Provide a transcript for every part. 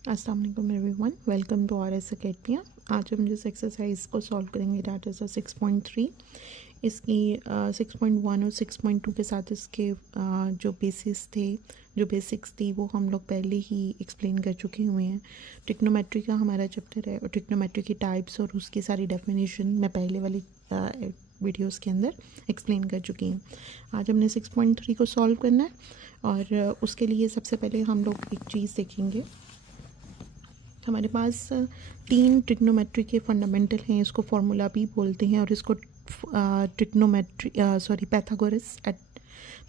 अस्सलाम वालेकुम everyone, welcome to R S academy. आज हम जिस एक्सरसाइज को सॉल्व करेंगे दैट इज़ 6.3। इसकी 6.1 और 6.2 के साथ इसके जो बेसिक्स थी वो हम लोग पहले ही एक्सप्लेन कर चुके हुए हैं। ट्रिग्नोमेट्री का हमारा चैप्टर है और ट्रिग्नोमेट्री की टाइप्स और उसकी सारी डेफिनेशन मैं पहले वाली वीडियोस के अंदर एक्सप्लेन कर चुकी हूँ। आज हमने 6.3 को सॉल्व करना है और उसके लिए सबसे पहले हम लोग एक चीज़ देखेंगे। हमारे पास 3 ट्रिग्नोमेट्री के फंडामेंटल हैं, इसको फार्मूला भी बोलते हैं और इसको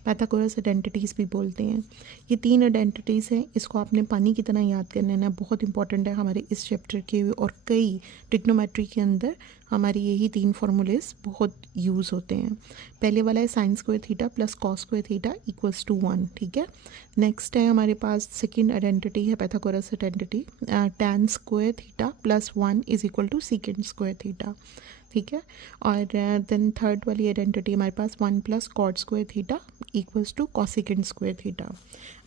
पैथागोरस आइडेंटिटीज़ भी बोलते हैं। ये 3 आइडेंटिटीज़ हैं, इसको आपने पानी की तरह याद कर लेना, बहुत इंपॉर्टेंट है हमारे इस चैप्टर के और कई ट्रिग्नोमेट्री के अंदर हमारी यही 3 फार्मूलेस बहुत यूज़ होते हैं। पहले वाला है sine square theta plus cos square theta equals to 1, ठीक है। नेक्स्ट है हमारे पास सेकेंड आइडेंटिटी है Pythagoras identity, tan square theta plus 1 is equal to secant square theta, ठीक है। और देन थर्ड वाली आइडेंटिटी हमारे पास 1 plus cot square theta equals to cosecant square theta.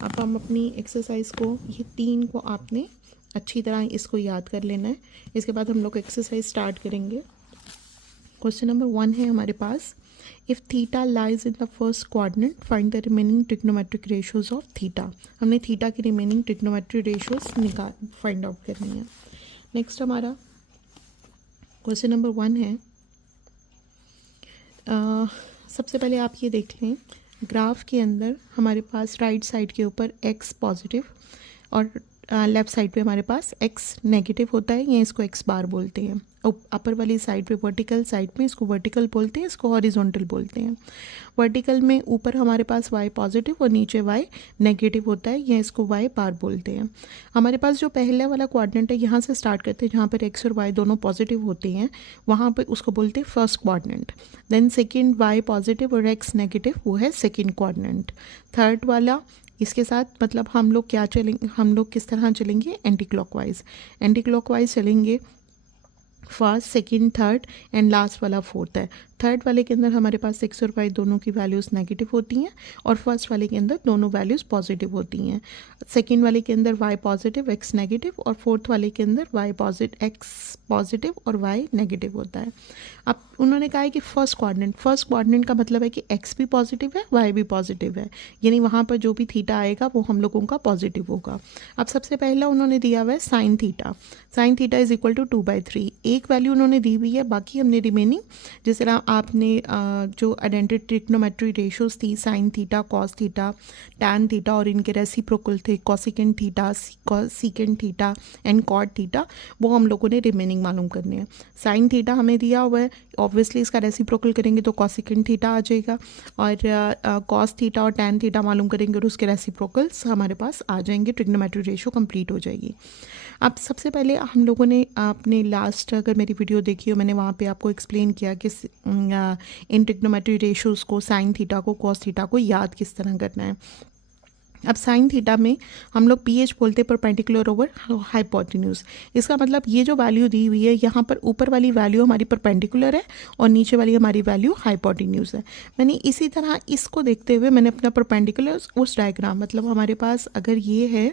अब हम अपनी एक्सरसाइज को ये 3 को आपने अच्छी तरह इसको याद कर लेना है। इसके बाद हम लोग एक्सरसाइज स्टार्ट करेंगे। क्वेश्चन नंबर 1 है हमारे पास, if theta lies in the first quadrant find the remaining trigonometric ratios of theta. हमने थीटा की remaining trigonometric ratios find out करनी है। नेक्स्ट हमारा क्वेश्चन नंबर 1 है, सबसे पहले आप ये देख लें, ग्राफ के अंदर हमारे पास राइट साइड के ऊपर x पॉजिटिव और लेफ़्ट साइड पे हमारे पास x नेगेटिव होता है, या इसको x बार बोलते हैं। अपर वाली साइड पे वर्टिकल साइड में इसको वर्टिकल बोलते हैं, इसको हॉरिजॉन्टल बोलते हैं। वर्टिकल में ऊपर हमारे पास y पॉजिटिव और नीचे y नेगेटिव होता है, या इसको y बार बोलते हैं। हमारे पास जो पहले वाला क्वाड्रेंट है, यहाँ से स्टार्ट करते हैं जहाँ पर x और y दोनों पॉजिटिव होते हैं, वहाँ पर उसको बोलते हैं first quadrant. Then second y positive और x नेगेटिव, वो है सेकेंड क्वाड्रेंट। थर्ड वाला इसके साथ मतलब हम लोग किस तरह चलेंगे, एंटी क्लॉकवाइज चलेंगे। First, second, third and last वाला फोर्थ है। थर्ड वाले के अंदर हमारे पास x और y दोनों की वैल्यूज़ नेगेटिव होती हैं और फर्स्ट वाले के अंदर दोनों वैल्यूज़ पॉजिटिव होती हैं। सेकंड वाले के अंदर y पॉजिटिव x नेगेटिव और फोर्थ वाले के अंदर x पॉजिटिव और y नेगेटिव होता है। अब उन्होंने कहा है कि फर्स्ट क्वाड्रेंट का मतलब है कि x भी पॉजिटिव है, y भी पॉजिटिव है, यानी वहाँ पर जो भी थीटा आएगा वो हम लोगों का पॉजिटिव होगा। अब सबसे पहला उन्होंने दिया हुआ है sine theta is equal to 2/3। एक वैल्यू उन्होंने दी हुई है, बाकी हमने रिमेनिंग जिस तरह आपने जो आइडेंटिटी ट्रिग्नोमेट्री रेशियोज थी, sine theta, cos theta, tan theta और इनके रेसिप्रोकल थे cosecant theta, secant theta and cot theta, वो हम लोगों ने रिमेनिंग मालूम करने हैं। साइन थीटा हमें दिया हुआ है, ऑब्वियसली इसका रेसिप्रोकल करेंगे तो कॉसिकेंड थीटा आ जाएगा, और कॉस थीटा और टैन थीटा मालूम करेंगे और उसके रेसिप्रोकल्स हमारे पास आ जाएंगे, ट्रिग्नोमेट्री रेशियो कंप्लीट हो जाएगी। अब सबसे पहले हम लोगों ने आपने लास्ट अगर मेरी वीडियो देखी हो, मैंने वहाँ पे आपको एक्सप्लेन किया कि इन ट्रिग्नोमेट्री रेशियोज़ को, साइन थीटा को, कॉस थीटा को याद किस तरह करना है। अब साइन थीटा में हम लोग PH बोलते हैं परपेंडिकुलर ओवर हाइपोटेन्यूज। इसका मतलब ये जो वैल्यू दी हुई है यहाँ पर ऊपर वाली वैल्यू हमारी परपेंडिकुलर है और नीचे वाली हमारी वैल्यू हाइपोटेन्यूज है। मैंने इसी तरह इसको देखते हुए मैंने अपना परपेंडिकुलर उस डायग्राम, मतलब हमारे पास अगर ये है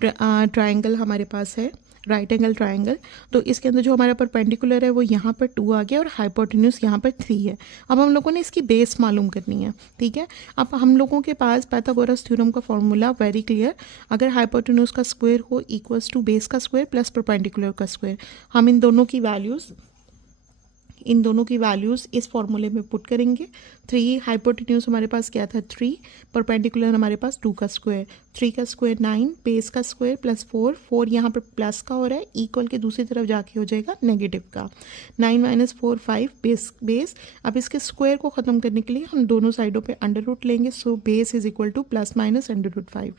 ट्रायंगल, हमारे पास है राइट एंगल ट्रायंगल, तो इसके अंदर जो हमारा परपेंडिकुलर है वो यहाँ पर 2 आ गया और हाइपोटेन्यूज यहाँ पर 3 है। अब हम लोगों ने इसकी बेस मालूम करनी है, ठीक है। अब हम लोगों के पास पैथागोरस थ्योरम का फॉर्मूला वेरी क्लियर, अगर हाइपोटेन्यूज का स्क्वायर हो इक्वल्स टू बेस का स्क्वायर प्लस परपेंडिकुलर का स्क्वायर। हम इन दोनों की वैल्यूज़ इस फॉर्मूले में पुट करेंगे। 3 हाइपोटेन्यूज हमारे पास क्या था 3, परपेंडिकुलर हमारे पास 2 का स्क्वायर, 3 का स्क्वायर 9, बेस का स्क्वायर प्लस 4 यहाँ पर प्लस का हो रहा है, इक्वल के दूसरी तरफ जाके हो जाएगा नेगेटिव का। 9 - 4 5 बेस। अब इसके स्क्वायर को ख़त्म करने के लिए हम दोनों साइडों पे अंडर रूट लेंगे, so base is equal to ± √5।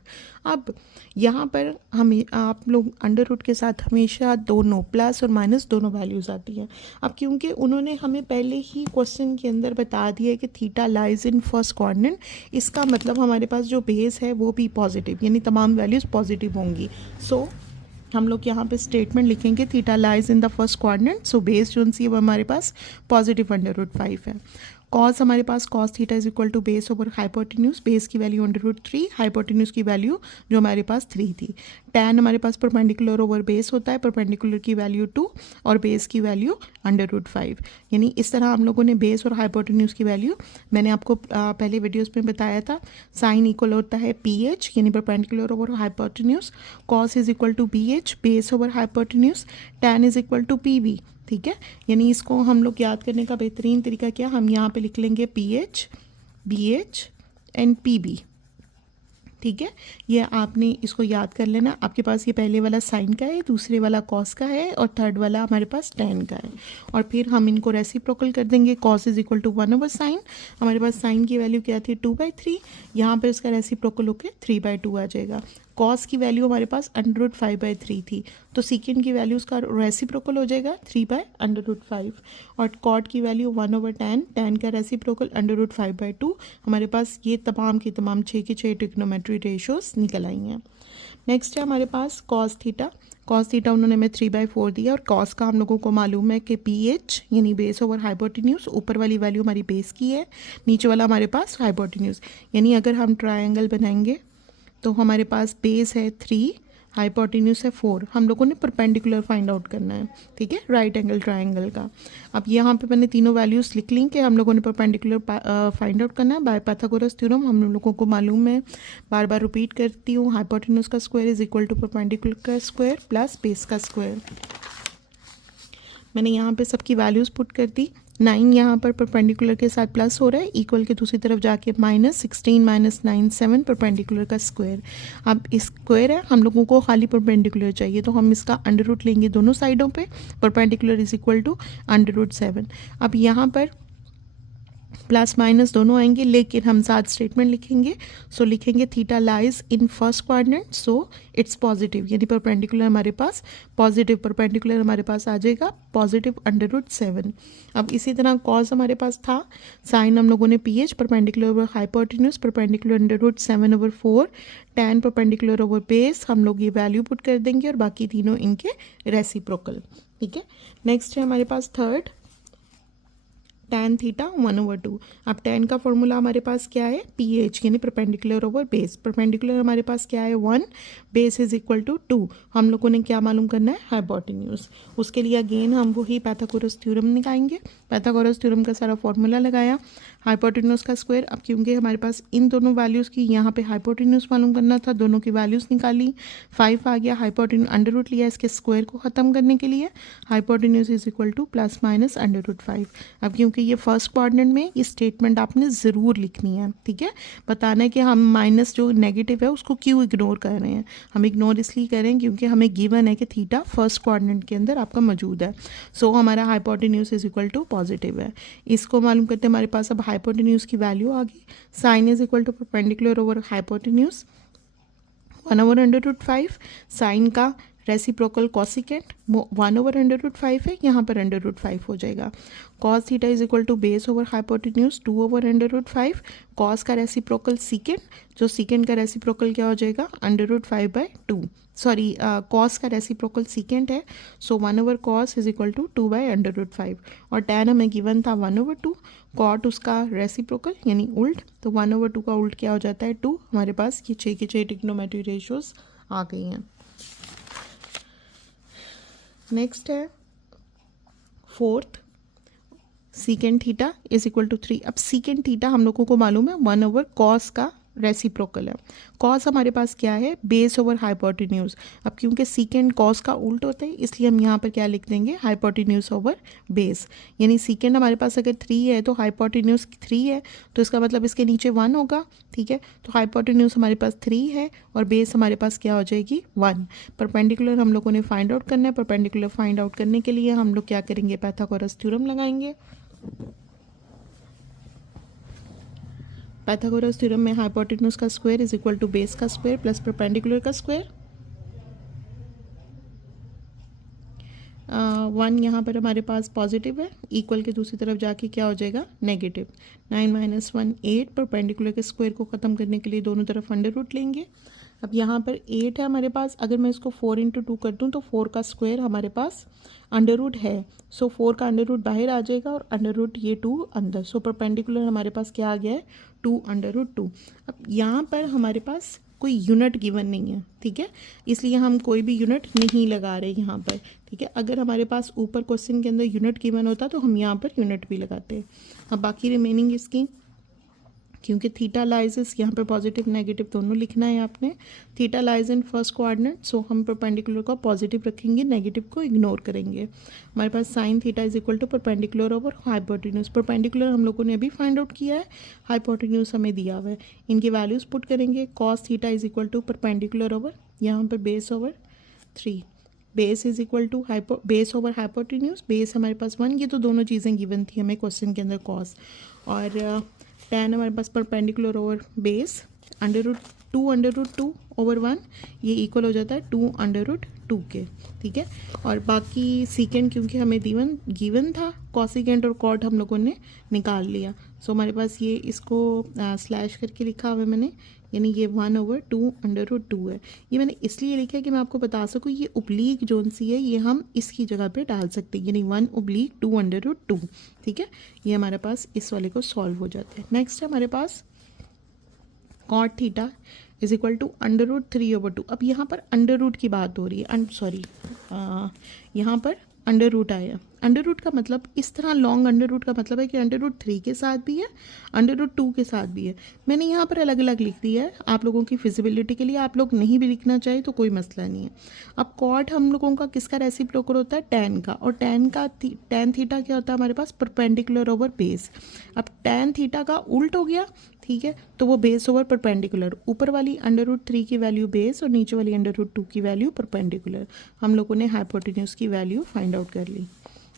अब यहाँ पर हमें आप लोग अंडर रूट के साथ हमेशा दोनों प्लस और माइनस दोनों वैल्यूज़ आती हैं। अब क्योंकि उन्होंने हमें पहले ही क्वेश्चन के अंदर बता दिया है कि theta lies in first quadrant, इसका मतलब हमारे पास जो बेस है वो भी पॉजिटिव, यानी तमाम वैल्यूज़ पॉजिटिव होंगी। सो हम लोग यहाँ पे स्टेटमेंट लिखेंगे theta lies in the first quadrant, so base जो सी वो हमारे पास +√5 है। कॉस हमारे पास cos theta is equal to base over hypotenuse, base की वैल्यू √3, हाइपोटेन्यूज की वैल्यू जो हमारे पास 3 थी। टैन हमारे पास परपेंडिकुलर ओवर बेस होता है, परपेंडिकुलर की वैल्यू 2 और बेस की वैल्यू √5। यानी इस तरह हम लोगों ने बेस और हाइपोटेन्यूज की वैल्यू, मैंने आपको पहले वीडियोस में बताया था, साइन इक्वल होता है PH यानी perpendicular over hypotenuse, cos is equal to BH base over hypotenuse, tan is equal to PB। ठीक है, यानी इसको हम लोग याद करने का बेहतरीन तरीका क्या, हम यहाँ पे लिख लेंगे PH, BH एंड PB। ठीक है, ये आपने इसको याद कर लेना। आपके पास ये पहले वाला साइन का है, दूसरे वाला कॉस का है और थर्ड वाला हमारे पास टैन का है। और फिर हम इनको रेसिप्रोकल कर देंगे। Cos is equal to 1 over sine, हमारे पास साइन की वैल्यू क्या थी 2/3, यहाँ पर इसका रेसिप्रोकल होकर 3/2 आ जाएगा। कॉस की वैल्यू हमारे पास √5/3 थी, तो सीकेंड की वैल्यू उसका रेसिप्रोकल हो जाएगा 3/√5। और कॉट की वैल्यू 1 ओवर टैन, टैन का रेसिप्रोकल √5/2। हमारे पास ये तमाम की तमाम 6 की 6 ट्रिग्नोमेट्री रेशियोज निकल आई हैं। नेक्स्ट है हमारे पास कॉस थीटा। कॉस थीटा उन्होंने हमें 3/4 दिया और कॉस का हम लोगों को मालूम है कि PH यानी बेस ओवर हाइपोटेन्यूज, ऊपर वाली वैल्यू हमारी बेस की है, नीचे वाला हमारे पास हाइपोटेन्यूज। यानी अगर हम ट्रायंगल बनाएंगे तो हमारे पास बेस है 3, हाइपोटेन्यूज है 4, हम लोगों ने परपेंडिकुलर फाइंड आउट करना है। ठीक है, राइट एंगल ट्रायंगल का। अब यहाँ पे मैंने तीनों वैल्यूज़ लिख ली कि हम लोगों ने परपेंडिकुलर फाइंड आउट करना है बाय पाइथागोरस थ्योरम। हम लोगों को मालूम है, बार बार रिपीट करती हूँ, हाइपोटेन्यूज का square is equal to perpendicular का स्क्वायर प्लस बेस का स्क्वायर। मैंने यहाँ पे सबकी वैल्यूज़ पुट कर दी। 9 यहाँ पर परपेंडिकुलर के साथ प्लस हो रहा है, इक्वल के दूसरी तरफ जाके -16 - 9 7 परपेंडिकुलर का स्क्वायर। अब स्क्वायर है, हम लोगों को खाली परपेंडिकुलर चाहिए, तो हम इसका अंडर रूट लेंगे दोनों साइडों पे। Perpendicular is equal to √7। अब यहाँ पर प्लस माइनस दोनों आएंगे, लेकिन हम साथ स्टेटमेंट लिखेंगे। सो लिखेंगे theta lies in first quadrant, so it's positive, यानी परपेंडिकुलर हमारे पास पॉजिटिव, परपेंडिकुलर हमारे पास आ जाएगा पॉजिटिव √7। अब इसी तरह कॉस हमारे पास था, साइन हम लोगों ने PH perpendicular over hypotenuse, perpendicular √7/4, tan perpendicular over base, हम लोग ये वैल्यू पुट कर देंगे और बाकी तीनों इनके रेसिप्रोकल। ठीक है, नेक्स्ट है हमारे पास थर्ड, tan थीटा 1/2। अब tan का फॉर्मूला हमारे पास क्या है, PH यानी परपेंडिकुलर ओवर बेस। परपेंडिकुलर हमारे पास क्या है 1, बेस इज इक्वल टू 2। हम लोगों ने क्या मालूम करना है, हाइपोटेन्यूज। उसके लिए अगेन हम वही पाइथागोरस थ्योरम निकालेंगे। पाइथागोरस थ्योरम का सारा फॉर्मूला लगाया, हाइपोटेन्यूज का स्क्वायर। अब क्योंकि हमारे पास इन दोनों वैल्यूज़ की यहाँ पे हाइपोटेन्यूज मालूम करना था, दोनों की वैल्यूज़ निकाली, 5 आ गया। हाइपोटेन्यूज अंडर रूट लिया इसके स्क्वायर को ख़त्म करने के लिए, hypotenuse is equal two plus minus √5। अब क्योंकि ये फर्स्ट क्वाड्रेंट में ये स्टेटमेंट आपने ज़रूर लिखनी है। ठीक है, बताना है कि हम माइनस जो नेगेटिव है उसको क्यों इग्नोर कर रहे हैं। हम इग्नोर इसलिए कर रहे हैं क्योंकि हमें गिवन है कि थीटा फर्स्ट क्वाड्रेंट के अंदर आपका मौजूद है। सो हमारा hypotenuse is equal to positive है। इसको मालूम करते हैं, हमारे पास अब हाइपोटेन्यूज की वैल्यू आ गई। Sine is equal to perpendicular over hypotenuse 1/√5, sine का रेसिप्रोकल कॉसिकेंट 1/√5 है, यहाँ पर √5 हो जाएगा। Cos theta is equal to base over hypotenuse 2/√5, cos का रेसिप्रोकल सीकेंट, जो सीकेंट का रेसिप्रोकल क्या हो जाएगा √5/2। सॉरी, कॉस का रेसिप्रोकल सीकेंट है, so 1/cos is equal to 2/√5। और टैन हमें गिवन था 1/2, कॉट उसका रेसिप्रोकल यानी उल्ट, तो 1/2 का उल्ट क्या हो जाता है 2। हमारे पास ये 6 की 6 ट्रिग्नोमेट्री रेशियोज आ गई हैं। नेक्स्ट है fourth, secant theta is equal to 3। अब सीकेंट थीटा हम लोगों को मालूम है 1/cos का रेसिप्रोकल है। कॉस हमारे पास क्या है, बेस ओवर हाइपोटेन्यूज। अब क्योंकि सीकेंट कॉस का उल्ट होता है, इसलिए हम यहाँ पर क्या लिख देंगे, हाइपोटेन्यूज ओवर बेस। यानी सीकेंट हमारे पास अगर 3 है तो हाइपोटेन्यूज 3 है, तो इसका मतलब इसके नीचे 1 होगा। ठीक है, तो हाइपोटेन्यूज हमारे पास 3 है और बेस हमारे पास क्या हो जाएगी 1। परपेंडिकुलर हम लोगों ने फाइंड आउट करना है। परपेंडिकुलर फाइंड आउट करने के लिए हम लोग क्या करेंगे, पाइथागोरस थ्योरम लगाएंगे। पाइथागोरस थ्योरम में हाइपोटेन्यूज का square is equal to base का स्क्वायर प्लस परपेंडिकुलर का स्क्वायर। 1 यहाँ पर हमारे पास पॉजिटिव है, इक्वल के दूसरी तरफ जाके क्या हो जाएगा नेगेटिव। 9 - 1 8, परपेंडिकुलर के स्क्वायर को ख़त्म करने के लिए दोनों तरफ अंडर रूट लेंगे। अब यहाँ पर 8 है हमारे पास, अगर मैं इसको 4 इंटू 2 कर दूँ तो 4 का स्क्वायर हमारे पास अंडर रूट है, सो 4 का अंडर रूट बाहर आ जाएगा और अंडर रूट ये 2 अंदर, सो परपेंडिकुलर हमारे पास क्या आ गया है 2 अंडर रूट 2। अब यहाँ पर हमारे पास कोई यूनिट गिवन नहीं है, ठीक है, इसलिए हम कोई भी यूनिट नहीं लगा रहे यहाँ पर, ठीक है। अगर हमारे पास ऊपर क्वेश्चन के अंदर यूनिट गिवन होता तो हम यहाँ पर यूनिट भी लगाते हैं। अब बाकी रिमेनिंग इसकी, क्योंकि थीटा लाइज यहाँ पे पॉजिटिव नेगेटिव दोनों लिखना है आपने, theta lies in first quadrant, so हम परपेंडिकुलर को पॉजिटिव रखेंगे, नेगेटिव को इग्नोर करेंगे। हमारे पास sine theta is equal to perpendicular over hypotenuse, perpendicular हम लोगों ने अभी फाइंड आउट किया है, हाइपोटेन्यूज हमें दिया हुआ है, इनकी वैल्यूज पुट करेंगे। Cos theta is equal to perpendicular over यहाँ पर base over 3, base is equal to base over hypotenuse, base हमारे पास 1, ये तो दोनों चीज़ें गिवन थी हमें क्वेश्चन के अंदर कॉस, और tan हमारे पास perpendicular over base under root 2 over 1, ये इक्वल हो जाता है 2 अंडर रूट 2 के, ठीक है। और बाकी सीकेंड क्योंकि हमें गिवन था, कॉसिकेंट और कॉट हम लोगों ने निकाल लिया, सो हमारे पास ये इसको स्लैश करके लिखा हुआ है मैंने, यानी ये 1 ओवर 2 अंडर रूट 2 है। ये मैंने इसलिए लिखा है कि मैं आपको बता सकूँ ये ओब्लीक जोन सी है, ये हम इसकी जगह पे डाल सकते हैं, यानी 1 ओब्लीक 2 अंडर रूट 2, ठीक है। ये हमारे पास इस वाले को सॉल्व हो जाता है। नेक्स्ट है हमारे पास cot theta is equal to under root 3 over 2। अब यहाँ पर अंडर रूट की बात हो रही है, सॉरी यहाँ पर अंडर रूट आया, अंडर रूट का मतलब इस तरह लॉन्ग अंडर रूट का मतलब है कि अंडर रूट 3 के साथ भी है, अंडर रूट 2 के साथ भी है। मैंने यहाँ पर अलग अलग लिख दिया है आप लोगों की फिजिबिलिटी के लिए, आप लोग नहीं भी लिखना चाहे तो कोई मसला नहीं है। अब कॉट हम लोगों का किसका रेसिप्रोकल होता है, टैन का, और टैन थीटा क्या होता है हमारे पास परपेंडिकुलर ओवर बेस। अब टैन थीटा का उल्ट हो गया, ठीक है, तो वो बेस ओवर परपेंडिकुलर, ऊपर वाली अंडर रूट 3 की वैल्यू बेस और नीचे वाली अंडर रूट 2 की वैल्यू परपेंडिकुलर। हम लोगों ने हाइपोटेन्यूज की वैल्यू फाइंड आउट कर ली।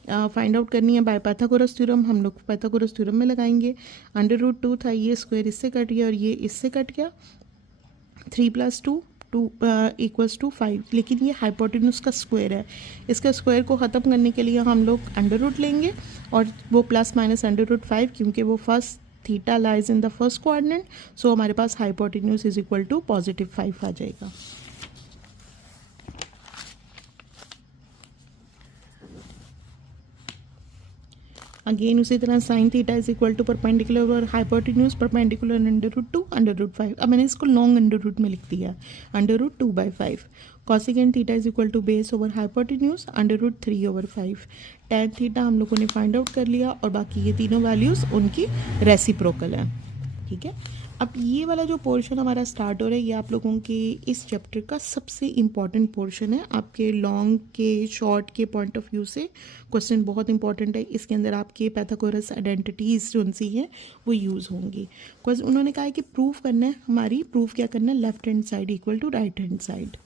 फाइंड आउट करनी है बाय पाइथागोरस थ्योरम, हम लोग पाइथागोरस थ्योरम में लगाएंगे। अंडर रूट 2 था, ये स्क्वायर इससे कट गया और ये इससे कट गया, 3 + 2 इक्वल्स टू 5, लेकिन ये हाइपोटेन्यूज का स्क्वायर है, इसका स्क्वायर को ख़त्म करने के लिए हम लोग अंडर रूट लेंगे और वो प्लस माइनस अंडर रूट 5, क्योंकि वो first theta lies in the first quadrant, so हमारे पास हाइपोटेन्यूज इज इक्वल टू +5 आ जाएगा। अगेन उसी तरह sine theta is equal to perpendicular और hypotenuse perpendicular under root 2 under root 5। अब मैंने इसको लॉन्ग अंडर रूट में लिख दिया, under root 2/5। Cosecant theta is equal to base over hypotenuse under root 3 over 5। Tan theta हम लोगों ने फाइंड आउट कर लिया और बाकी ये तीनों वैल्यूज़ उनकी रेसिप्रोकल है, ठीक है। अब ये वाला जो पोर्शन हमारा स्टार्ट हो रहा है ये आप लोगों के इस चैप्टर का सबसे इम्पॉर्टेंट पोर्शन है, आपके लॉन्ग के शॉर्ट के पॉइंट ऑफ व्यू से क्वेश्चन बहुत इंपॉर्टेंट है। इसके अंदर आपके पैथागोरस आइडेंटिटीज़ जो सी हैं वो यूज़ होंगी। उन्होंने कहा है कि प्रूफ करना है, हमारी प्रूफ क्या करना है, left hand side equal to right hand side.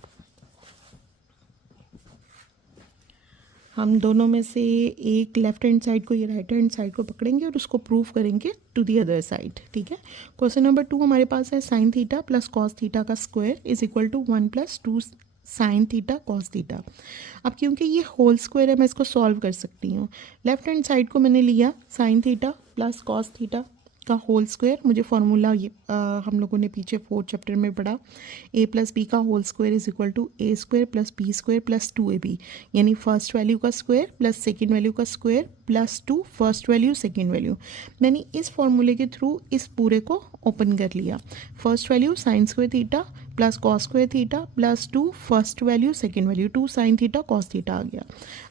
हम दोनों में से एक लेफ्ट हैंड साइड को या राइट हैंड साइड को पकड़ेंगे और उसको प्रूफ करेंगे टू दी अदर साइड, ठीक है। क्वेश्चन नंबर 2 हमारे पास है sine theta plus cos theta का square is equal to 1 + 2 sine theta cos theta. अब क्योंकि ये होल स्क्वायर है मैं इसको सॉल्व कर सकती हूँ। लेफ्ट हैंड साइड को मैंने लिया sign theta plus cos theta का होल स्क्वायर, मुझे फॉर्मूला ये हम लोगों ने पीछे 4th चैप्टर में पढ़ा, a + b का whole square is equal to a² + b² + 2ab, यानी फर्स्ट वैल्यू का स्क्वायर प्लस सेकेंड वैल्यू का square plus 2 first value second value. मैंने इस फॉर्मूले के थ्रू इस पूरे को ओपन कर लिया, first value sine square theta plus cos square theta plus 2 first value second value 2 sine theta cos theta आ गया।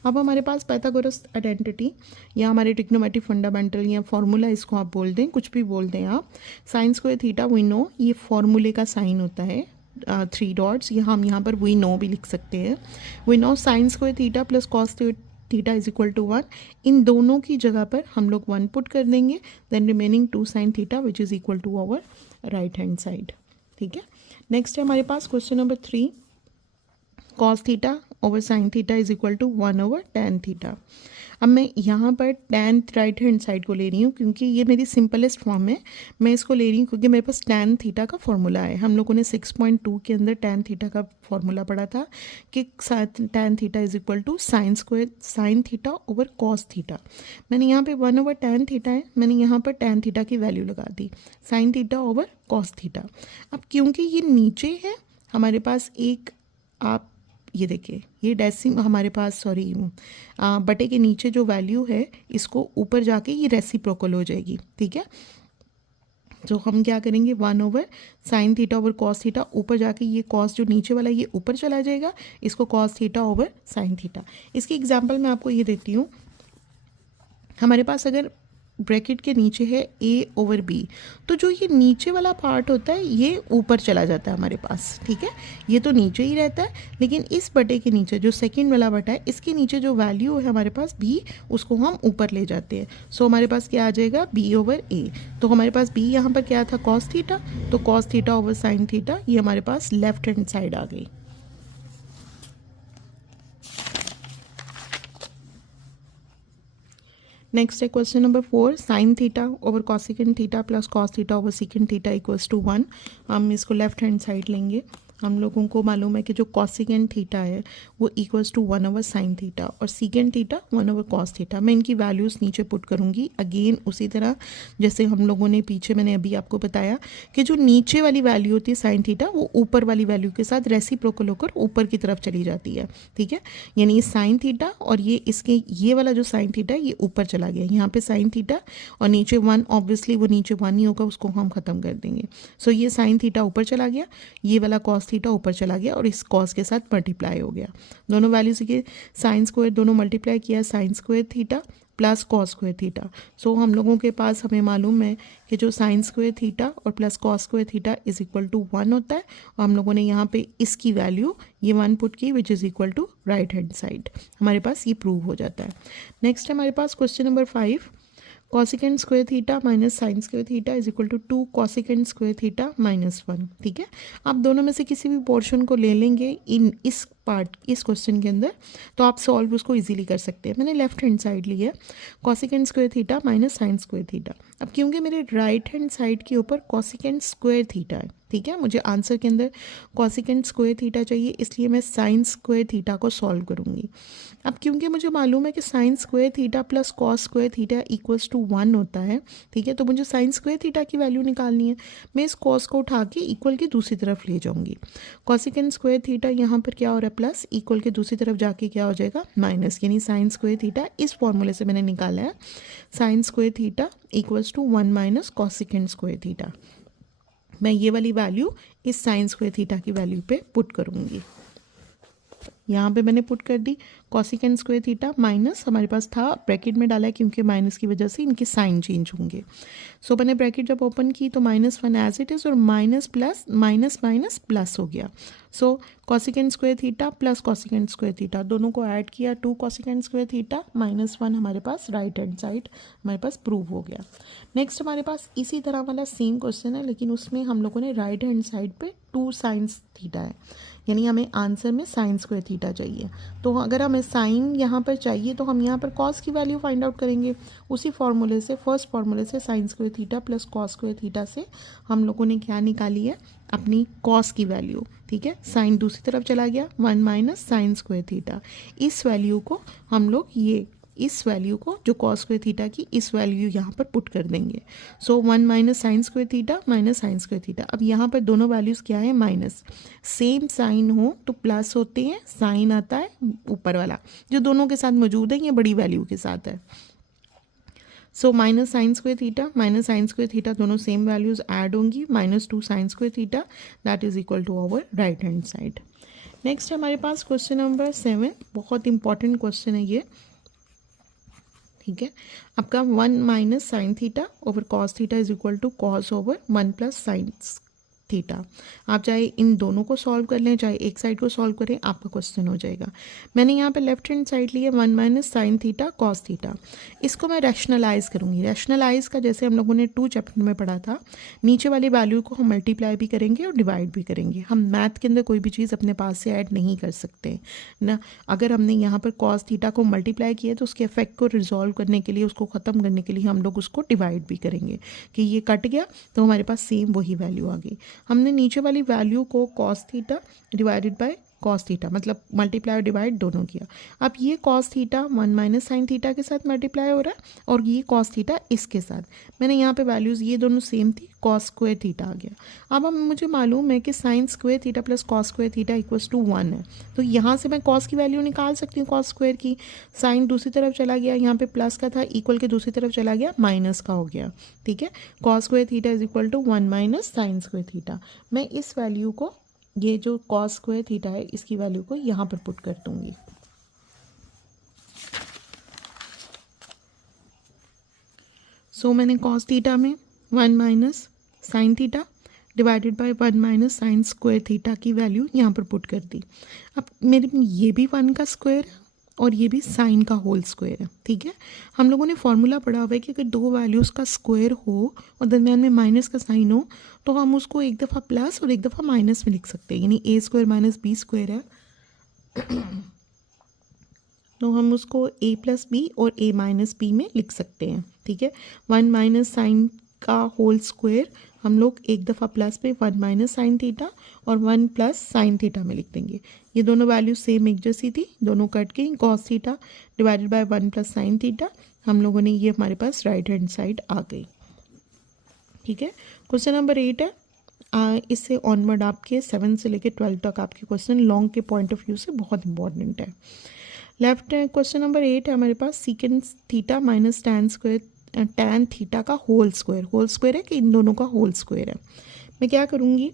अब हमारे पास पैथागोरस आइडेंटिटी या हमारे ट्रिग्नोमेट्रिक फंडामेंटल या फॉर्मूला, इसको आप बोल दें, कुछ भी बोल दें आप, sine square theta we know ये फॉर्मूले का साइन होता है 3 डॉट्स, यहाँ हम यहाँ पर वी नो भी लिख सकते हैं। We know sine square theta plus cos theta is equal to 1, इन दोनों की जगह पर हम लोग 1 पुट कर देंगे, then remaining 2 sine theta which is equal to our right hand side, ठीक है। नेक्स्ट है हमारे पास question number 3, cos theta over sine theta is equal to 1 over tan theta. अब मैं यहाँ पर टैन राइट हैंड साइड को ले रही हूँ क्योंकि ये मेरी सिंपलेस्ट फॉर्म है, मैं इसको ले रही हूँ क्योंकि मेरे पास टैन थीटा का फॉर्मूला है। हम लोगों ने 6.2 के अंदर टैन थीटा का फॉर्मूला पढ़ा था कि tan theta is equal to sine theta over cos theta. मैंने यहाँ पे 1 ओवर टैन थीटा है, मैंने यहाँ पर टैन थीटा की वैल्यू लगा दी, sine theta over cos theta. अब क्योंकि ये नीचे है हमारे पास एक, आप ये देखिए, ये डेसिम हमारे पास, सॉरी, बटे के नीचे जो वैल्यू है इसको ऊपर जाके ये रेसिप्रोकल हो जाएगी, ठीक है। तो हम क्या करेंगे, 1/sin θ/cos θ, ऊपर जाके ये कॉस जो नीचे वाला ये ऊपर चला जाएगा, इसको cos θ/sin θ। इसकी एग्जांपल मैं आपको ये देती हूँ। हमारे पास अगर ब्रैकेट के नीचे है a/b, तो जो ये नीचे वाला पार्ट होता है ये ऊपर चला जाता है हमारे पास, ठीक है। ये तो नीचे ही रहता है, लेकिन इस बटे के नीचे जो सेकंड वाला बटा है इसके नीचे जो वैल्यू है हमारे पास b, उसको हम ऊपर ले जाते हैं। सो हमारे पास क्या आ जाएगा, b/a। तो हमारे पास b यहाँ पर क्या था, cos θ, तो cos θ/sin θ, ये हमारे पास लेफ्ट हैंड साइड आ गई। नेक्स्ट है question number 4, sin θ/cosecant θ plus cos θ/secant θ equals to 1। हम इसको लेफ्ट हैंड साइड लेंगे। हम लोगों को मालूम है कि जो cosecant θ है वो इक्वल्स टू 1/sin θ और secant θ 1/cos θ। मैं इनकी वैल्यूज़ नीचे पुट करूँगी। अगेन उसी तरह जैसे हम लोगों ने पीछे, मैंने अभी आपको बताया कि जो नीचे वाली वैल्यू होती है sin θ, वो ऊपर वाली वैल्यू के साथ रेसिप्रोकल होकर ऊपर की तरफ चली जाती है, ठीक है। यानी sin θ और ये इसके ये वाला जो sin θ है ये ऊपर चला गया, यहाँ पे sin θ और नीचे 1, ऑब्वियसली वो नीचे 1 ही होगा, उसको हम ख़त्म कर देंगे। सो ये sin θ ऊपर चला गया, ये वाला cos θ ऊपर चला गया और इस cos के साथ मल्टीप्लाई हो गया। दोनों वैल्यूज के साइन स्क्वायर दोनों मल्टीप्लाई किया, sine square theta plus cos square theta. So हम लोगों के पास हमें मालूम है कि जो साइन स्क्वायर थीटा और plus cos square theta is equal to 1 होता है, और हम लोगों ने यहाँ पे इसकी वैल्यू ये 1 पुट की, which is equal to right hand side. हमारे पास ये प्रूव हो जाता है। नेक्स्ट हमारे पास question number 5, cosecant square theta minus sine square theta is equal to 2 cosecant square theta minus 1, ठीक है। आप दोनों में से किसी भी पोर्शन को ले लेंगे इस क्वेश्चन के अंदर, तो आप सॉल्व उसको इजीली कर सकते हैं। मैंने लेफ्ट हैंड साइड ली है, cosecant square theta minus sine square theta. अब क्योंकि मेरे राइट हैंड साइड के ऊपर कॉसिकेंट स्क्वायर थीटा है, ठीक है, मुझे आंसर के अंदर कॉसिकेंट स्क्वायर थीटा चाहिए, इसलिए मैं साइन स्क्वायर थीटा को सॉल्व करूंगी। अब क्योंकि मुझे मालूम है कि sine square theta plus cos square theta equals to 1 होता है, ठीक है, तो मुझे साइन स्क्वायर थीटा की वैल्यू निकालनी है। मैं इस कॉस को उठा के इक्वल की दूसरी तरफ ले जाऊंगी। कॉसिकेंट स्क्वायर थीटा यहाँ पर क्या हो रहा है, प्लस, इक्वल के दूसरी तरफ जाके क्या हो जाएगा, माइनस, यानी साइन स्क्वायर थीटा इस फॉर्मूले से मैंने निकाला है, sine square theta equals to 1 minus cosecant square theta. मैं ये वाली वैल्यू इस साइन स्क्वायर थीटा की वैल्यू पे पुट करूँगी। यहाँ पे मैंने पुट कर दी कॉसिकेंट स्क्वायर थीटा माइनस, हमारे पास था ब्रैकेट में डाला है क्योंकि माइनस की वजह से इनके साइन चेंज होंगे। सो मैंने ब्रैकेट जब ओपन की तो -1 एज इट इज़ और minus plus minus minus plus हो गया। So cosecant square theta plus cosecant square theta दोनों को ऐड किया, 2 कॉसिकेंट स्क्वायर थीटा -1 हमारे पास राइट हैंड साइड हमारे पास प्रूव हो गया। नेक्स्ट हमारे पास इसी तरह वाला सेम क्वेश्चन है, लेकिन उसमें हम लोगों ने राइट हैंड साइड पे 2 साइंस थीटा है, यानी हमें आंसर में साइन स्क्वायर थीटा चाहिए। तो अगर हमें साइन यहाँ पर चाहिए तो हम यहाँ पर कॉस की वैल्यू फाइंड आउट करेंगे। उसी फॉर्मूले से, फर्स्ट फॉर्मूले से sign square theta plus cos square theta से हम लोगों ने क्या निकाली है, अपनी कॉस की वैल्यू, ठीक है। साइन दूसरी तरफ चला गया, 1 माइनस साइन स्क्वायर थीटा। इस वैल्यू को हम लोग इस वैल्यू को जो कॉस स्क्वायर थीटा की इस वैल्यू यहाँ पर पुट कर देंगे। सो 1 minus sine square theta minus sine square theta. अब यहाँ पर दोनों वैल्यूज़ क्या है, माइनस, सेम साइन हो तो प्लस होते हैं, साइन आता है ऊपर वाला जो दोनों के साथ मौजूद है, ये बड़ी वैल्यू के साथ है। So minus sine square theta minus sine square theta दोनों सेम वैल्यूज़ ऐड होंगी, -2 sine square theta, that is equal to our right hand side. Next हमारे पास क्वेश्चन नंबर 7, बहुत इंपॉर्टेंट क्वेश्चन है ये, ठीक है। आपका 1 minus sine theta over cos theta is equal to cos over 1 plus sine theta. आप चाहे इन दोनों को सॉल्व कर लें, चाहे एक साइड को सॉल्व करें, आपका क्वेश्चन हो जाएगा। मैंने यहाँ पे लेफ्ट हैंड साइड लिया 1 minus sine theta cos theta. इसको मैं रैशनलाइज करूँगी। रैशनलाइज का जैसे हम लोगों ने 2 चैप्टर में पढ़ा था, नीचे वाली वैल्यू को हम मल्टीप्लाई भी करेंगे और डिवाइड भी करेंगे। हम मैथ के अंदर कोई भी चीज़ अपने पास से ऐड नहीं कर सकते ना। अगर हमने यहाँ पर कॉस थीटा को मल्टीप्लाई किया तो उसके इफेक्ट को रिजॉल्व करने के लिए, उसको ख़त्म करने के लिए हम लोग उसको डिवाइड भी करेंगे कि ये कट गया तो हमारे पास सेम वही वैल्यू आ गई। हमने नीचे वाली वैल्यू को cos theta divided by cos theta, मतलब मल्टीप्लाई और डिवाइड दोनों किया। अब ये cos theta 1 minus sine theta के साथ मल्टीप्लाई हो रहा है और ये कॉस थीटा इसके साथ। मैंने यहाँ पे वैल्यूज़ ये दोनों सेम थी, कॉस स्क्वायर थीटा आ गया। अब मुझे मालूम है कि sine square theta plus cos square theta equals to 1 है, तो यहाँ से मैं कॉस की वैल्यू निकाल सकती हूँ कॉस स्क्वायर की। साइन दूसरी तरफ चला गया, यहाँ पे प्लस का था, इक्वल के दूसरी तरफ चला गया, माइनस का हो गया। ठीक है, cos square theta is equal to 1 minus sine square theta. मैं इस वैल्यू को, ये जो कॉस स्क्वायर थीटा है, इसकी वैल्यू को यहाँ पर पुट कर दूंगी। सो मैंने कॉस थीटा में 1 minus sine theta divided by 1 minus sine square theta की वैल्यू यहाँ पर पुट कर दी। अब मेरे ये भी 1 का स्क्वायर है और ये भी साइन का होल स्क्वायर है। ठीक है, हम लोगों ने फॉर्मूला पढ़ा हुआ है कि अगर दो वैल्यूज़ का स्क्वायर हो और दरम्यान में माइनस का साइन हो तो हम उसको एक दफ़ा प्लस और एक दफ़ा माइनस में लिख सकते हैं, यानी ए स्क्वायर माइनस बी स्क्वायर है तो हम उसको ए प्लस बी और ए माइनस बी में लिख सकते हैं। ठीक है, 1 माइनस साइन का होल स्क्वायर हम लोग एक दफ़ा प्लस पे 1 माइनस साइन थीटा और 1 प्लस साइन थीटा में लिख देंगे। ये दोनों वैल्यू सेम एक जैसी थी, दोनों कट गई, cos theta divided by 1 plus sine theta हम लोगों ने, ये हमारे पास राइट हैंड साइड आ गई। ठीक है, क्वेश्चन नंबर 8 है। इससे ऑनवर्ड आपके 7 से लेकर 12 तक आपके क्वेश्चन लॉन्ग के पॉइंट ऑफ व्यू से बहुत इंपॉर्टेंट है। लेफ्ट क्वेश्चन नंबर 8 है हमारे पास, secant theta minus tan square, tan theta का होल स्क्वायर है कि इन दोनों का होल स्क्वायर है। मैं क्या करूँगी,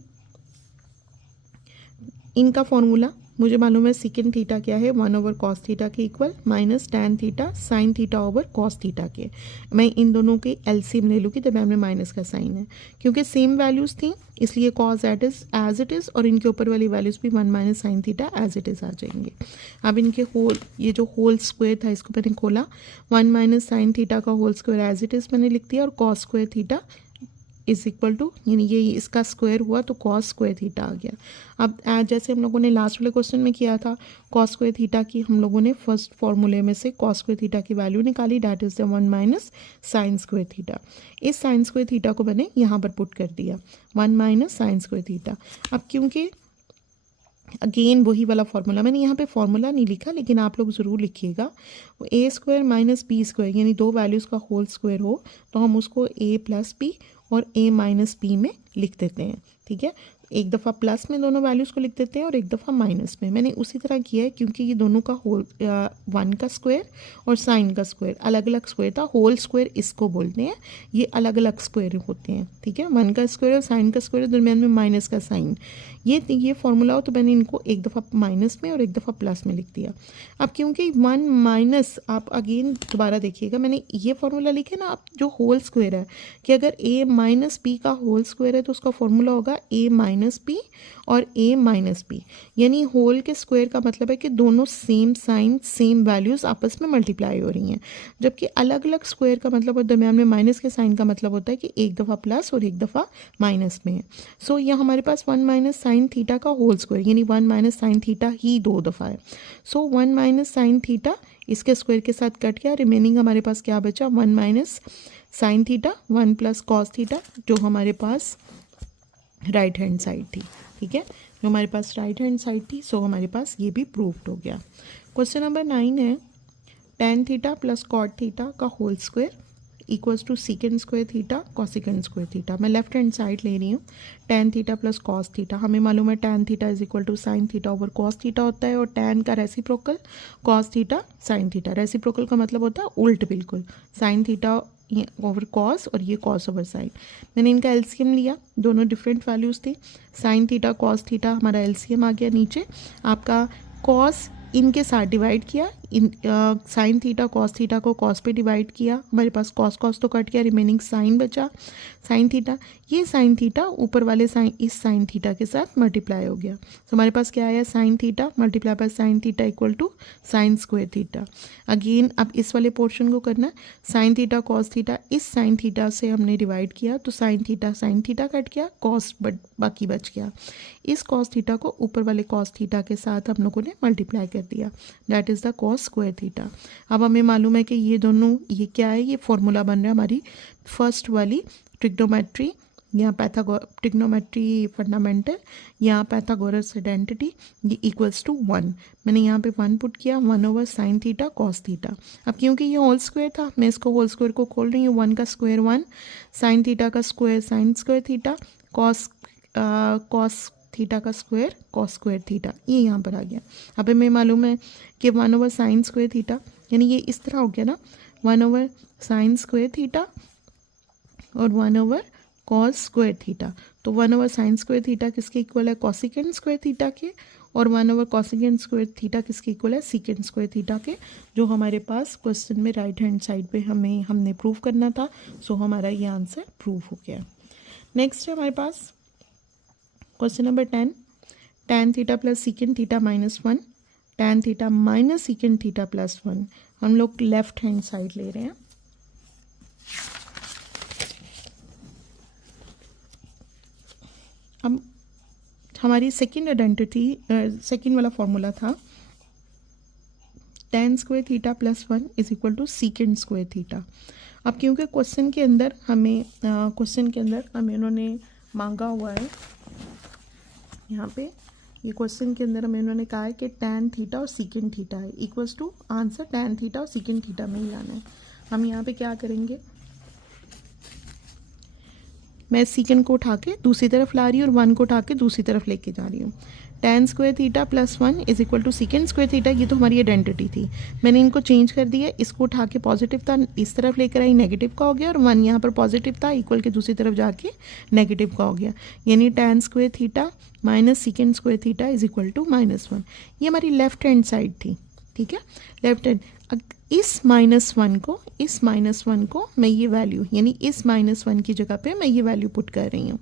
इनका फॉर्मूला मुझे मालूम है, सीकेंड थीटा क्या है, 1 ओवर कॉस थीटा के equal minus tan theta sine theta over cos theta के। मैं इन दोनों के एलसीएम ले लूँगी, दरम्यान में माइनस का साइन है, क्योंकि सेम वैल्यूज़ थी इसलिए कॉस एज इट इज़ और इनके ऊपर वाली वैल्यूज़ भी 1 minus sine theta as it is आ जाएंगे। अब इनके ये जो होल स्क्वायर था इसको मैंने खोला, 1 माइनस साइन थीटा का whole square as it is मैंने लिख दिया और cos square theta is equal to, यानी ये इसका स्क्वायर हुआ तो कॉस स्क्वायर थीटा आ गया। अब जैसे हम लोगों ने लास्ट वाले क्वेश्चन में किया था, कॉस स्क्वायर थीटा की हम लोगों ने फर्स्ट फॉर्मूले में से कॉस स्क्वायर थीटा की वैल्यू निकाली, that is the 1 minus sine square theta. इस साइन स्क्वायर थीटा को मैंने यहाँ पर पुट कर दिया, 1 माइनस साइन स्क्वायर थीटा। अब क्योंकि अगेन वही वाला फॉर्मूला, मैंने यहाँ पे फॉर्मूला नहीं लिखा लेकिन आप लोग ज़रूर लिखिएगा, ए स्क्वायर माइनस बी स्क्वायर, यानी दो वैल्यूज़ का होल स्क्वायर हो तो हम उसको ए प्लस बी और ए माइनस बी में लिख देते हैं। ठीक है, एक दफ़ा प्लस में दोनों वैल्यूज़ को लिख देते हैं और एक दफ़ा माइनस में। मैंने उसी तरह किया है क्योंकि ये दोनों का होल 1 का स्क्वायर और साइन का स्क्वायर अलग अलग स्क्वायर था, होल स्क्वायर इसको बोलते हैं, ये अलग अलग स्क्वायर होते हैं। ठीक है, 1 का स्क्वायर और साइन का स्क्वायर, दरम्यान में माइनस का साइन, ये फॉर्मूला हो तो मैंने इनको एक दफ़ा माइनस में और एक दफ़ा प्लस में लिख दिया। अब क्योंकि 1 माइनस, आप अगेन दोबारा देखिएगा, मैंने ये फॉर्मूला लिखे ना, आप जो होल स्क्वायर है कि अगर ए माइनस बी का होल स्क्वायर है तो उसका फॉर्मूला होगा ए माइनस बी और ए माइनस बी, यानी होल के स्क्वायर का मतलब है कि दोनों सेम साइन सेम वैल्यूज़ आपस में मल्टीप्लाई हो रही हैं, जबकि अलग अलग स्क्वायर का मतलब और दरम्यान में माइनस के साइन का मतलब होता है कि एक दफ़ा प्लस और एक दफ़ा माइनस में है। सो यहाँ हमारे पास 1 माइनस साइन थीटा का होल स्क्वायर, यानी 1 माइनस साइन थीटा ही दो दफ़ा है। सो 1 माइनस साइन थीटा इसके स्क्वायर के साथ कट गया, रिमेनिंग हमारे पास क्या बचा, 1 minus sine theta 1 plus cos theta, जो हमारे पास राइट हैंड साइड थी। ठीक है, जो हमारे पास राइट हैंड साइड थी, सो हमारे पास ये भी प्रूव्ड हो गया। क्वेश्चन नंबर 9 है, tan theta plus cot theta का whole square equals to secant square theta cosecant square theta. मैं लेफ्ट हैंड साइड ले रही हूँ, tan theta plus cos theta, हमें मालूम है tan theta is equal to sine theta over cos theta होता है, और tan का reciprocal cos theta sine theta, reciprocal का मतलब होता है उल्ट बिल्कुल, साइन थीटा ओवर कॉस और ये कॉस ओवर साइन। मैंने इनका एलसीएम लिया, दोनों डिफरेंट वैल्यूज़ थी, साइन थीटा कॉस थीटा हमारा एलसीएम आ गया नीचे, आपका कॉस इनके साथ डिवाइड किया, इन साइन थीटा कॉस थीटा को कॉस पे डिवाइड किया, हमारे पास कॉस कॉस तो कट गया, रिमेनिंग साइन बचा, साइन थीटा, ये साइन थीटा ऊपर वाले साइन इस साइन थीटा के साथ मल्टीप्लाई हो गया, तो हमारे पास क्या आया, sine theta multiply by sine theta equal to sine square theta. Again अब इस वाले पोर्शन को करना, साइन थीटा कॉस थीटा, इस साइन थीटा से हमने डिवाइड किया तो साइन थीटा कट गया, कॉस बाकी बच गया, इस कॉस थीटा को ऊपर वाले कॉस थीटा के साथ हम लोगों ने मल्टीप्लाई कर दिया, that is the cos square theta. अब हमें मालूम है कि ये दोनों, ये क्या है, ये फॉर्मूला बन रहा है हमारी फर्स्ट वाली ट्रिग्नोमेट्री यहाँ ट्रिग्नोमेट्री फंडामेंटल, यहाँ पैथागोरस आइडेंटिटी, ये इक्वल्स टू 1। मैंने यहाँ पे 1 पुट किया, 1/sin थीटा कॉस थीटा। अब क्योंकि ये होल स्क्वायर था, मैं इसको होल स्क्वायर को खोल रही हूँ, 1 का स्क्वायर 1, sin थीटा का square sin square theta, cos theta का स्क्वायर कॉस स्क्वायर थीटा, ये यहाँ पर आ गया। अब हमें मालूम है कि 1/sin स्क्वायर थीटा, यानी ये इस तरह हो गया ना, 1/sin स्क्वायर थीटा और 1/cos स्क्वायर थीटा। तो 1/sin स्क्वायर थीटा किसके इक्वल है, कॉसिकेंट स्क्वायर थीटा के, और 1/cosecant स्क्वायर थीटा किसके इक्वल है, सीकेंट स्क्वायर थीटा के, जो हमारे पास क्वेश्चन में राइट हैंड साइड पे हमने प्रूव करना था। सो हमारा ये आंसर प्रूव हो गया। नेक्स्ट है हमारे पास question number 10, tan theta plus secant theta -1, tan theta minus secant theta +1। हम लोग लेफ्ट हैंड साइड ले रहे हैं। अब हमारी सेकेंड आइडेंटिटी, सेकेंड वाला फॉर्मूला था tan square theta +1 is equal to secant square theta. अब क्योंकि क्वेश्चन के अंदर हमें उन्होंने मांगा हुआ है, यहाँ पे ये क्वेश्चन के अंदर हमें उन्होंने कहा है कि tan थीटा और सीकेंट थीटा है, equals to answer tan theta और सीकेंट थीटा में ही लाना है। हम यहाँ पे क्या करेंगे, मैं सीकेंट को उठा के दूसरी तरफ ला रही हूँ और 1 को उठा के दूसरी तरफ लेके जा रही हूँ। tan square theta +1 is equal to secant square theta, ये तो हमारी आइडेंटिटी थी। मैंने इनको चेंज कर दिया, इसको उठा के पॉजिटिव था इस तरफ लेकर आई, नेगेटिव का हो गया, और 1 यहाँ पर पॉजिटिव था, इक्वल के दूसरी तरफ जाके नेगेटिव का हो गया, यानी tan square theta minus secant square theta is equal to -1। ये हमारी लेफ्ट हैंड साइड थी, ठीक है, लेफ्ट हैंड। इस -1 को मैं ये वैल्यू, यानी इस -1 की जगह पे मैं ये वैल्यू पुट कर रही हूँ,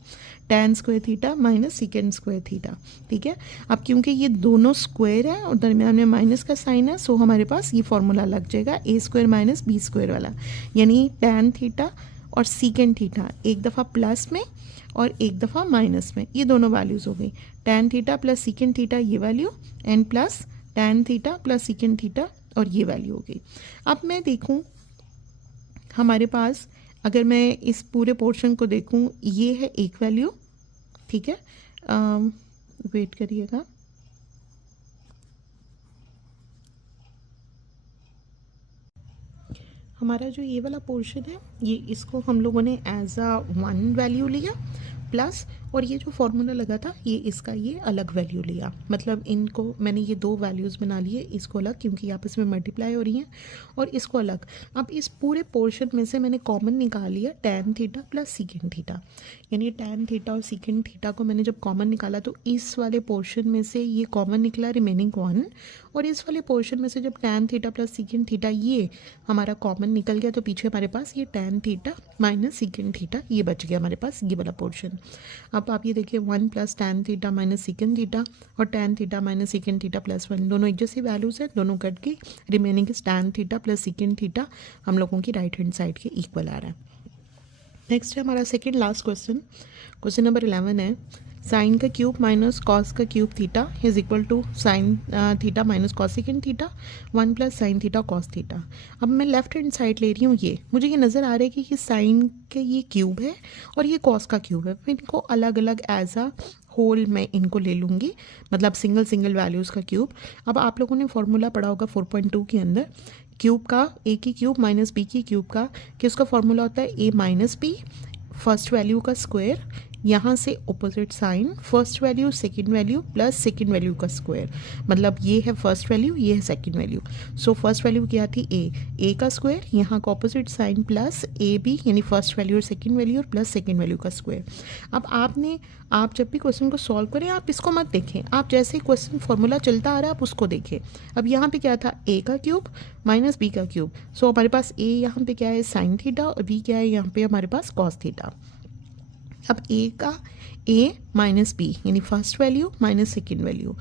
tan square theta minus secant square theta, ठीक है। अब क्योंकि ये दोनों स्क्वायर है और दरमियान में माइनस का साइन है, सो हमारे पास ये फॉर्मूला लग जाएगा a² माइनस b² वाला, यानी tan थीटा और सीकेंट थीटा एक दफ़ा प्लस में और एक दफ़ा माइनस में, ये दोनों वैल्यूज़ हो गई। tan theta plus secant theta ये value, and plus tan theta plus secant theta और ये वैल्यू हो गई। अब मैं देखूं हमारे पास, अगर मैं इस पूरे पोर्शन को देखूं, ये है एक वैल्यू, ठीक है, वेट करिएगा, हमारा जो ये वाला पोर्शन है, ये इसको हम लोगों ने एज अ 1 वैल्यू लिया, प्लस और ये जो फॉर्मूला लगा था ये इसका ये अलग वैल्यू लिया, मतलब इनको मैंने ये 2 वैल्यूज़ बना लिए, इसको अलग क्योंकि आपस में मल्टीप्लाई हो रही हैं, और इसको अलग। अब इस पूरे पोर्शन में से मैंने कॉमन निकाल लिया tan theta plus secant theta, यानी tan थीटा और सीकेंट थीटा को मैंने जब कॉमन निकाला तो इस वाले पोर्शन में से ये कॉमन निकला, रिमेनिंग 1, और इस वाले पोर्शन में से जब tan theta plus secant theta ये हमारा कॉमन निकल गया, तो पीछे हमारे पास ये tan theta minus secant theta ये बच गया हमारे पास, ये वाला पोर्शन। अब आप ये देखिए 1 plus tan theta minus secant theta और tan theta minus secant theta +1, दोनों एक जैसी वैल्यूज़ है, दोनों कट के रिमेनिंग इस tan theta plus secant theta हम लोगों की राइट हैंड साइड के इक्वल आ रहा है। नेक्स्ट है हमारा second last question, question number 11 है, साइन का क्यूब माइनस कॉस का cube theta is equal to sine theta minus cosecant theta 1 plus sine theta cos theta. अब मैं लेफ्ट हैंड साइड ले रही हूँ, ये मुझे ये नज़र आ रहा है कि ये साइन के ये क्यूब है और ये कॉस का क्यूब है, मैं इनको अलग अलग एज अ होल मैं इनको ले लूँगी, मतलब सिंगल सिंगल वैल्यूज़ का क्यूब। अब आप लोगों ने फॉर्मूला पढ़ा होगा 4.2 के अंदर, क्यूब का ए की क्यूब माइनस बी की क्यूब का, कि उसका फॉर्मूला होता है A minus B, first value का स्क्वायर, यहाँ से opposite sign, first value second value plus second value का स्क्वायर, मतलब ये है फर्स्ट वैल्यू, ये है second value. So first value क्या थी ए का स्क्वायर, यहाँ का opposite sign plus A B, यानी फर्स्ट वैल्यू और सेकंड वैल्यू और प्लस सेकंड वैल्यू का स्क्वायर। अब आप जब भी क्वेश्चन को सॉल्व करें, आप इसको मत देखें, आप जैसे ही क्वेश्चन फॉर्मूला चलता आ रहा है आप उसको देखें। अब यहाँ पे क्या था, ए का क्यूब माइनस बी का क्यूब, सो हमारे पास ए यहाँ पे क्या है साइन थीटा और बी क्या है यहाँ पे हमारे पास कॉस थीटा। अब ए माइनस बी, यानी first value minus second value,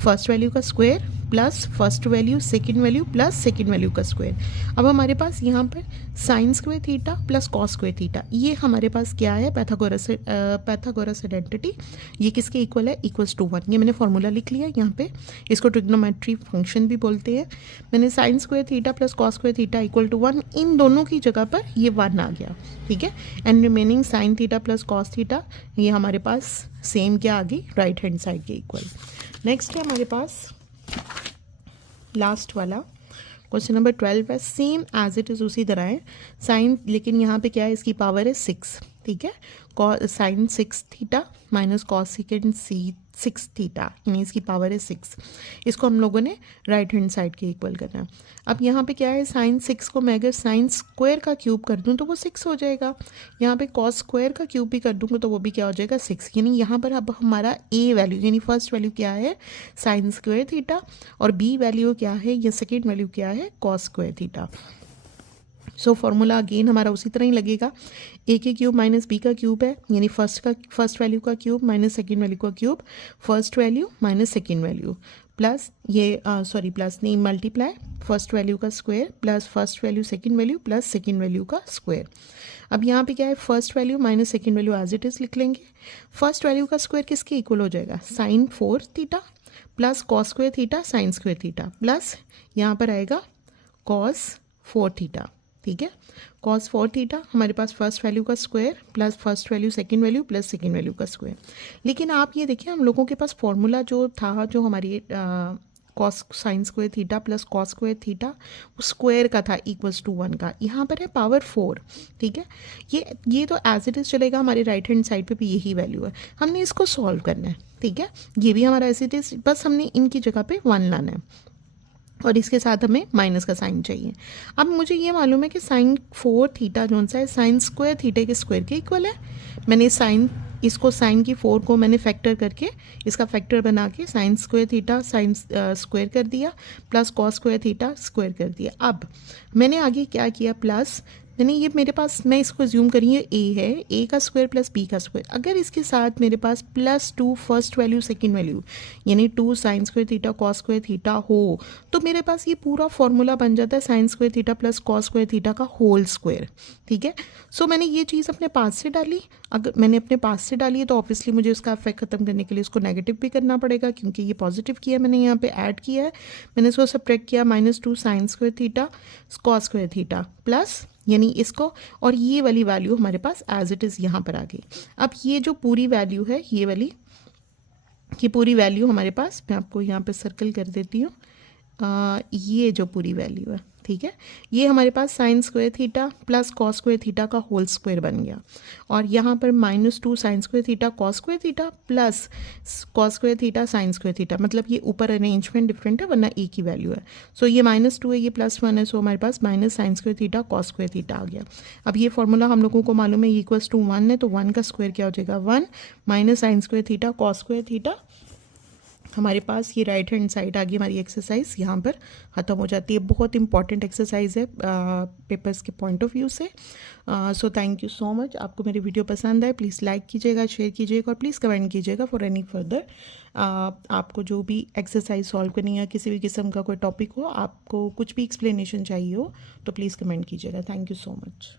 first value का square plus first value second value plus second value का स्क्वायर। अब हमारे पास यहाँ पर sine square theta plus cos square theta, ये हमारे पास क्या है, पैथागोरस आइडेंटिटी। ये किसके इक्वल है, इक्वल्स टू 1। ये मैंने फॉर्मूला लिख लिया यहाँ पे, इसको ट्रिग्नोमेट्री फंक्शन भी बोलते हैं। मैंने sine square theta plus cos square theta equal to 1, इन दोनों की जगह पर ये 1 आ गया, ठीक है। And remaining sign theta plus cos theta, ये हमारे पास सेम क्या आ गई, राइट हैंड साइड के इक्वल। नेक्स्ट है हमारे पास लास्ट वाला क्वेश्चन नंबर 12 है, सेम एज इट इज़ उसी तरह है साइन, लेकिन यहाँ पे क्या है, इसकी पावर है 6, ठीक है। Sine 6 theta minus cos second 6 theta, यानी इसकी पावर है 6। इसको हम लोगों ने राइट हैंड साइड के इक्वल करना है। अब यहाँ पे क्या है, साइन 6 को मैं अगर साइन स्क्वायर का क्यूब कर दूँ तो वो 6 हो जाएगा। यहाँ पे कॉस स्क्वायर का क्यूब भी कर दूँगा तो वो भी क्या हो जाएगा, 6। यानी यहाँ पर अब हमारा ए वैल्यू, यानी फर्स्ट वैल्यू क्या है, साइन स्क्वायर थीटा, और बी वैल्यू क्या है, या सेकेंड वैल्यू क्या है, cos square theta. So formula again हमारा उसी तरह ही लगेगा, ए के क्यूब माइनस बी का क्यूब है, यानी फर्स्ट वैल्यू का क्यूब माइनस सेकेंड वैल्यू का cube, first value minus second value, plus ये प्लस नहीं, मल्टीप्लाई फर्स्ट वैल्यू का square plus first value second value plus second value का स्क्वायर। अब यहाँ पे क्या है, first value minus second value as it is लिख लेंगे। फर्स्ट वैल्यू का स्क्वायर किसके इक्वल हो जाएगा, sine 4 theta plus cos square theta sine square theta, plus यहाँ पर आएगा कॉस 4 थीटा, ठीक है। कॉस 4 थीटा हमारे पास फर्स्ट वैल्यू का square plus first value second value plus second value का स्क्वायर। लेकिन आप ये देखिए, हम लोगों के पास फॉर्मूला जो था, जो हमारी cos sine square theta plus cos square theta, वो स्क्वायर का था इक्वल्स टू 1 का, यहाँ पर है पावर 4, ठीक है। ये तो एज इट इज़ चलेगा, हमारे राइट हैंड साइड पे भी यही वैल्यू है, हमने इसको सॉल्व करना है, ठीक है। ये भी हमारा एज इट इज़, बस हमने इनकी जगह पे 1 लाना है और इसके साथ हमें माइनस का साइन चाहिए। अब मुझे ये मालूम है कि साइन 4 थीटा जो सा है साइन स्क्वायर थीटा के स्क्वायर के इक्वल है। मैंने इसको साइन की 4 को मैंने फैक्टर करके, इसका फैक्टर बना के sine square theta sine square कर दिया plus cos square theta square कर दिया। अब मैंने आगे क्या किया, प्लस यानी ये मेरे पास, मैं इसको ज्यूम करिए ए है, ए का स्क्वायर प्लस बी का स्क्वायर, अगर इसके साथ मेरे पास +2 फर्स्ट वैल्यू सेकंड वैल्यू यानी 2 sine square theta cos square theta हो, तो मेरे पास ये पूरा फॉर्मूला बन जाता है sine square theta plus cos square theta का होल स्क्वायर, ठीक है। सो मैंने ये चीज़ अपने पास से डाली, अगर मैंने अपने पास से डाली है तो ऑब्वियसली मुझे उसका इफेक्ट खत्म करने के लिए उसको नेगेटिव भी करना पड़ेगा, क्योंकि ये पॉजिटिव किया है, मैंने यहाँ पे ऐड किया है, मैंने इसको सब्ट्रैक्ट किया, -2 sine square theta cos square theta plus, यानी इसको, और ये वाली वैल्यू हमारे पास एज इट इज़ यहाँ पर आ गई। अब ये जो पूरी वैल्यू है, ये वाली की पूरी वैल्यू हमारे पास, मैं आपको यहाँ पे सर्कल कर देती हूँ, ये जो पूरी वैल्यू है, ठीक है, ये हमारे पास sine square theta plus cos square theta का होल स्क्वायर बन गया, और यहाँ पर -2 sine square theta cos square theta plus cos square theta sine square theta, मतलब ये ऊपर अरेंजमेंट डिफरेंट है वरना एक ही वैल्यू है। सो ये -2 है, ये +1 है, सो हमारे पास minus sine square theta cos square theta आ गया। अब ये फॉर्मूला हम लोगों को मालूम है, ये इक्वल्स टू 1 है, तो 1 का स्क्वायर क्या हो जाएगा, 1 minus sine square theta cos square theta. हमारे पास ये राइट हैंड साइड आ गई, हमारी एक्सरसाइज यहाँ पर ख़त्म हो जाती है। बहुत इंपॉर्टेंट एक्सरसाइज है पेपर्स के पॉइंट ऑफ व्यू से। So thank you so much. आपको मेरी वीडियो पसंद आए प्लीज़ लाइक कीजिएगा, शेयर कीजिएगा और प्लीज़ कमेंट कीजिएगा फॉर एनी फर्दर। आपको जो भी एक्सरसाइज सॉल्व करनी है, किसी भी किस्म का कोई टॉपिक हो, आपको कुछ भी एक्सप्लेनेशन चाहिए हो तो प्लीज़ कमेंट कीजिएगा। Thank you so much.